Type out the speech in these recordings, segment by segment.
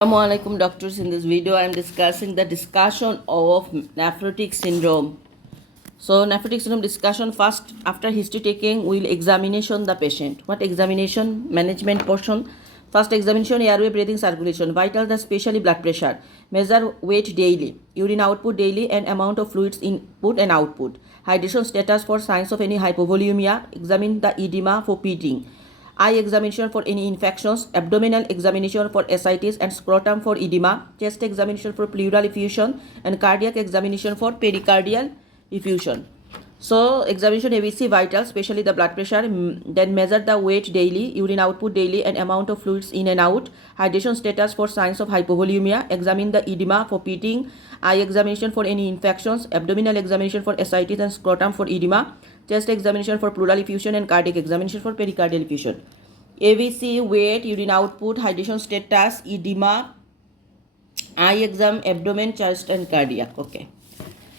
Assalamualaikum doctors. In this video I am discussing the discussion of nephrotic syndrome. So nephrotic syndrome discussion, first after history taking we'll examination the patient. What examination? Management portion. First examination, airway, breathing, circulation, vitals, especially blood pressure, measure weight daily, urine output daily and amount of fluids input and output, hydration status for signs of any hypovolemia, examine the edema for peeing, eye examination for any infections, abdominal examination for ascites and scrotum for edema, chest examination for pleural effusion, and cardiac examination for pericardial effusion. So examination ABC vital, especially the blood pressure, then measure the weight daily, urine output daily and amount of fluids in and out, hydration status for signs of hypovolemia, examine the edema for peeing, eye examination for any infections, abdominal examination for ascites and scrotum for edema, chest examination for pleural effusion and cardiac examination for pericardial effusion. ABC weight, urine output, hydration status, edema, eye exam, abdomen, chest and cardiac. Okay.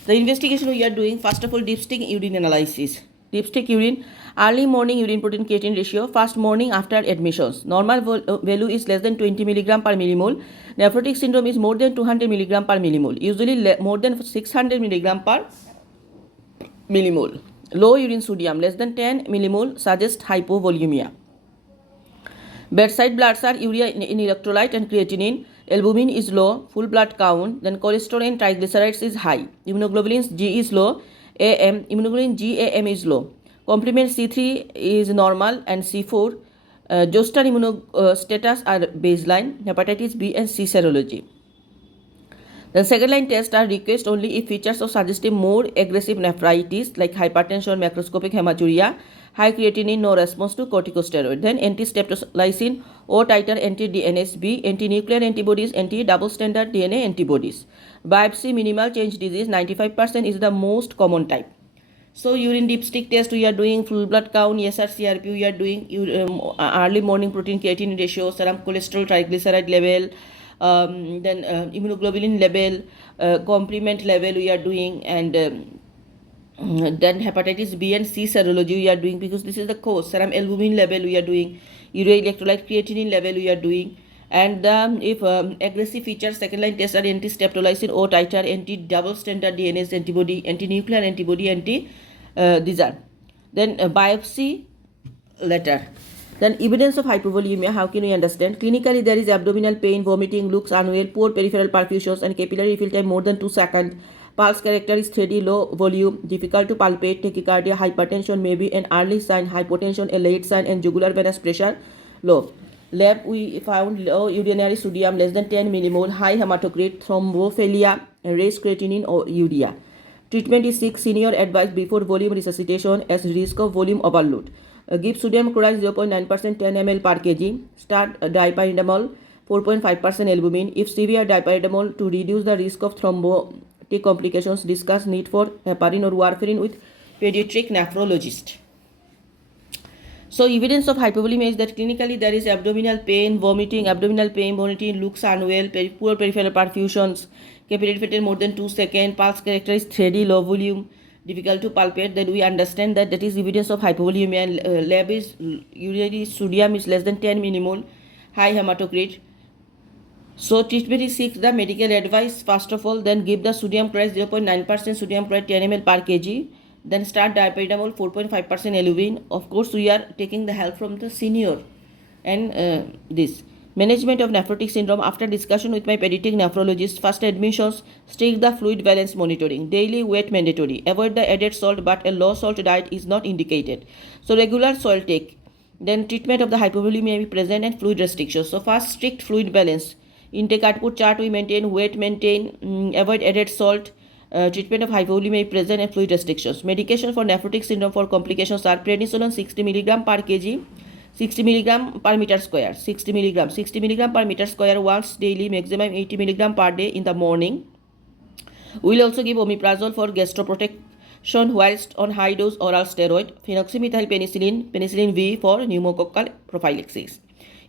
The investigation we are doing, first of all, dipstick urine analysis. Dipstick urine, early morning urine protein creatine ratio, first morning after admissions. Normal value is less than 20 mg per millimole. Nephrotic syndrome is more than 200 mg per millimole. Usually more than 600 mg per millimole. Low urine sodium, less than 10 millimole, suggests hypovolemia. Bedside bloods are urea in electrolyte and creatinine. Albumin is low, full blood count, then cholesterol and triglycerides is high. Immunoglobulin G is low, immunoglobulin GAM is low. Complement C3 is normal and C4. Zoster immunostatus are baseline, hepatitis B and C serology. The second line tests are request only if features of suggestive more aggressive nephritis like hypertension, macroscopic hematuria, high creatinine, no response to corticosteroid. Then anti-streptolysin, O titer, anti-DNSB, anti-nuclear antibodies, anti-double standard DNA antibodies. Biopsy minimal change disease 95% is the most common type. So urine dipstick test we are doing, full blood count, ESR, CRP we are doing, early morning protein creatinine ratio, serum cholesterol, triglyceride level, then immunoglobulin level, complement level we are doing, and then hepatitis B and C serology we are doing because this is the cause. Serum albumin level we are doing, urea electrolyte creatinine level we are doing, and if aggressive features, second line tests are anti-streptolysin, O titer, anti-double standard DNA antibody, anti-nuclear antibody, these are. Then biopsy letter. Then evidence of hypovolemia, how can we understand? Clinically, there is abdominal pain, vomiting, looks unwell, poor peripheral perfusions and capillary refill time more than 2 seconds. Pulse character is steady, low volume, difficult to palpate, tachycardia, hypertension may be an early sign, hypotension a late sign, and jugular venous pressure low. Lab we found low urinary sodium less than 10 millimole, high hematocrit, thrombophilia, raised creatinine or urea. Treatment is seek senior advice before volume resuscitation as risk of volume overload. Give sodium chloride 0.9% 10 ml per kg. Start dipyridamole 4.5% albumin. If severe, dipyridamole to reduce the risk of thrombotic complications. Discuss need for heparin or warfarin with pediatric nephrologist. So evidence of hypovolemia is that clinically there is abdominal pain, vomiting, looks unwell, poor peripheral perfusions, capillary filter more than 2 seconds, pulse character is steady, low volume, difficult to palpate. Then we understand that is evidence of hypovolemia. Lab is urinary sodium is less than 10 millimole, high hematocrit. So treatment is seek the medical advice first of all, then give the sodium chloride 0.9% sodium chloride 10 ml per kg. Then start dipyridamole 4.5% albumin. Of course, we are taking the help from the senior. And this management of nephrotic syndrome after discussion with my pediatric nephrologist. First admissions, strict the fluid balance monitoring. Daily weight mandatory. Avoid the added salt, but a low salt diet is not indicated. So regular salt take. Then treatment of the hypovolemia may be present and fluid restrictions. So first, strict fluid balance. Intake output chart we maintain, weight maintain, avoid added salt. Treatment of hypovolemia may be present and fluid restrictions. Medication for nephrotic syndrome for complications are prednisolone 60 mg per kg, 60 mg per meter square, 60 mg per meter square once daily, maximum 80 mg per day in the morning. We will also give omeprazole for gastroprotection whilst on high dose oral steroid, phenoxymethyl penicillin V for pneumococcal prophylaxis.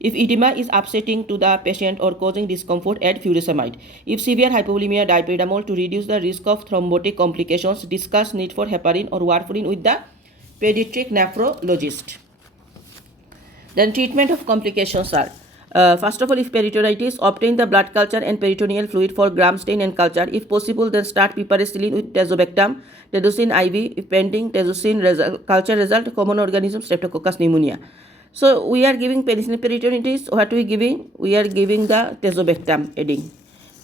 If edema is upsetting to the patient or causing discomfort, add furosemide. If severe hypovolemia, dipyridamole to reduce the risk of thrombotic complications. Discuss need for heparin or warfarin with the pediatric nephrologist. Then treatment of complications are First of all, if peritonitis, obtain the blood culture and peritoneal fluid for gram stain and culture. If possible, then start piperacillin with tazobactam, tazocin IV. If pending, tazocin culture result, common organism Streptococcus pneumonia. So we are giving peritonitis. What we giving? We are giving the tazobactam adding.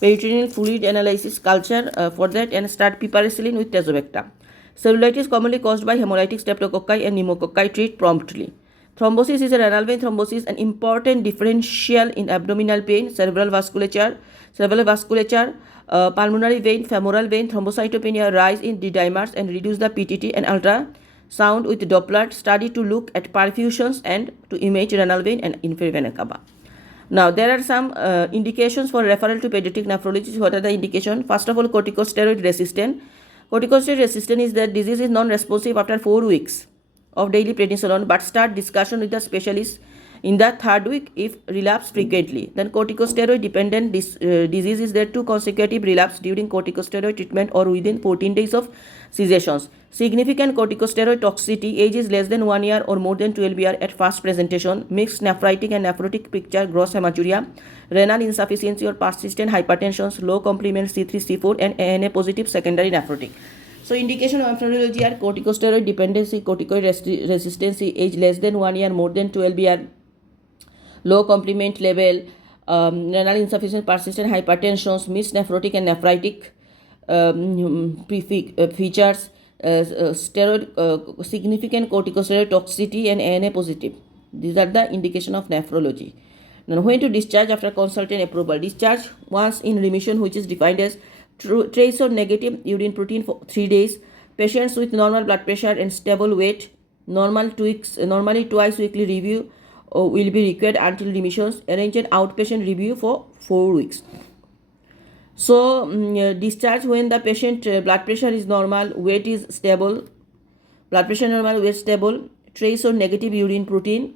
Peritoneal fluid analysis culture for that, and start piperacillin with tazobactam. Cellulitis commonly caused by hemolytic streptococci and pneumococci. Treat promptly. Thrombosis is a renal vein thrombosis, an important differential in abdominal pain, cerebral vasculature, pulmonary vein, femoral vein, thrombocytopenia rise in D-dimers and reduce the PTT and ultrasound with Doppler study to look at perfusions and to image renal vein and inferior vena cava. Now, there are some indications for referral to pediatric nephrologist. What are the indications? First of all, corticosteroid resistant. Corticosteroid resistant is that disease is non-responsive after 4 weeks of daily prednisolone, but start discussion with the specialist in the 3rd week if relapse frequently. Then corticosteroid dependent disease is there 2 consecutive relapse during corticosteroid treatment or within 14 days of cessations. Significant corticosteroid toxicity, age is less than 1 year or more than 12 years at first presentation, mixed nephritic and nephrotic picture, gross hematuria, renal insufficiency or persistent hypertension, low complement C3, C4 and ANA positive secondary nephrotic. So indication of nephrology are corticosteroid dependency, corticoid resistance, age less than 1 year, more than 12 year, low complement level, renal insufficiency, persistent hypertension, mixed nephrotic and nephritic features, steroid, significant corticosteroid toxicity and ANA positive. These are the indication of nephrology. Now, when to discharge after consultant approval? Discharge once in remission, which is defined as trace or negative urine protein for 3 days. Patients with normal blood pressure and stable weight, normally twice weekly review will be required until remissions. Arrange an outpatient review for 4 weeks. So, discharge when the patient blood pressure is normal, weight is stable, blood pressure normal, weight stable, trace or negative urine protein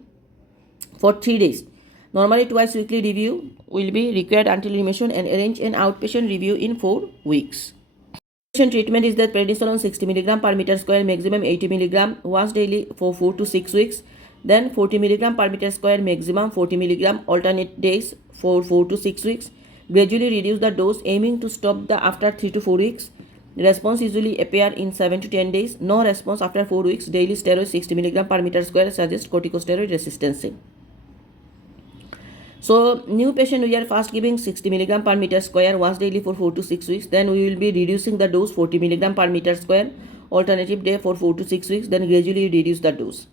for 3 days. Normally twice weekly review will be required until remission, and arrange an outpatient review in 4 weeks. Patient treatment is that prednisolone 60 mg per meter square, maximum 80 mg once daily for 4 to 6 weeks. Then 40 mg per meter square, maximum 40 mg alternate days for 4 to 6 weeks. Gradually reduce the dose, aiming to stop the after 3 to 4 weeks. Response usually appear in 7 to 10 days. No response after 4 weeks. Daily steroid 60 mg per meter square suggests corticosteroid resistance. So, new patient we are first giving 60 mg per meter square once daily for 4 to 6 weeks. Then we will be reducing the dose 40 mg per meter square alternative day for 4 to 6 weeks. Then gradually reduce the dose.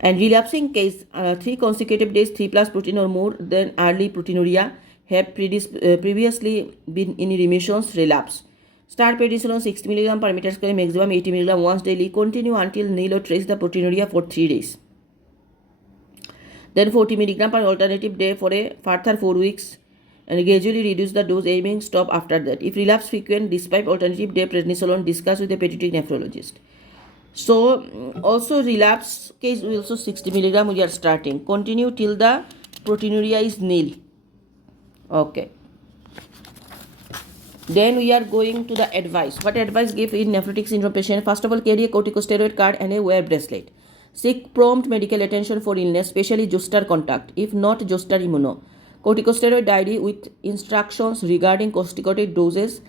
And relapsing case, 3 consecutive days, 3 plus protein or more than early proteinuria, have previously been in remissions, relapse. Start prednisolone 60 mg per meter square, maximum 80 mg once daily. Continue until nil or trace the proteinuria for 3 days. Then 40 mg per alternative day for a further 4 weeks, and gradually reduce the dose, aiming stop after that. If relapse frequent despite alternative day prednisolone, discuss with a pediatric nephrologist. So also relapse case we also 60 mg we are starting. Continue till the proteinuria is nil. Okay. Then we are going to the advice. What advice give in nephrotic syndrome patient? First of all, carry a corticosteroid card and a wear bracelet. Seek prompt medical attention for illness, especially zoster contact, if not zoster immuno. Corticosteroid diary with instructions regarding corticosteroid doses,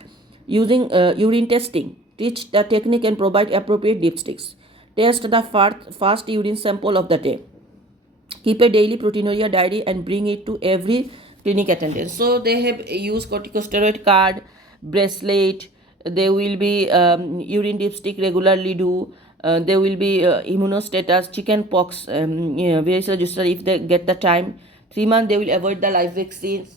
using urine testing. Teach the technique and provide appropriate dipsticks. Test the first urine sample of the day. Keep a daily proteinuria diary and bring it to every clinic attendance. So they have used corticosteroid card, bracelet. They will be urine dipstick regularly do. There will be immunostatus, chicken pox, various register if they get the time. 3 months they will avoid the live vaccines.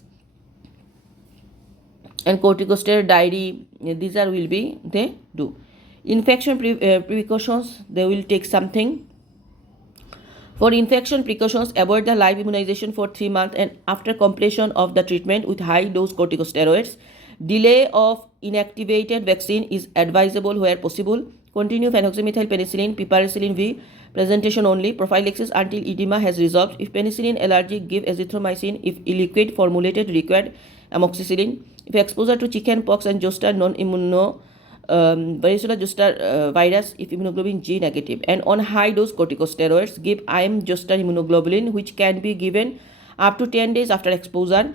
And corticosteroid diary, these are will be they do. Infection precautions, they will take something. For infection precautions, avoid the live immunization for 3 months and after completion of the treatment with high dose corticosteroids. Delay of inactivated vaccine is advisable where possible. Continue phenoxymethyl penicillin, piperacillin V presentation only. Prophylaxis until edema has resolved. If penicillin allergic, give azithromycin. If liquid formulated, required amoxicillin. If exposure to chicken pox and zoster non-immuno varicella zoster virus, if immunoglobulin G negative, and on high dose corticosteroids, give IM zoster immunoglobulin, which can be given Up to 10 days after exposure,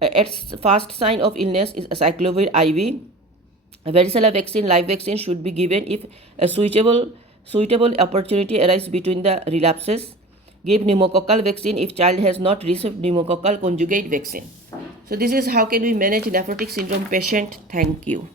its first sign of illness is acyclovir IV. A varicella vaccine, live vaccine, should be given if a suitable opportunity arises between the relapses. Give pneumococcal vaccine if child has not received pneumococcal conjugate vaccine. So this is how can we manage nephrotic syndrome patient. Thank you.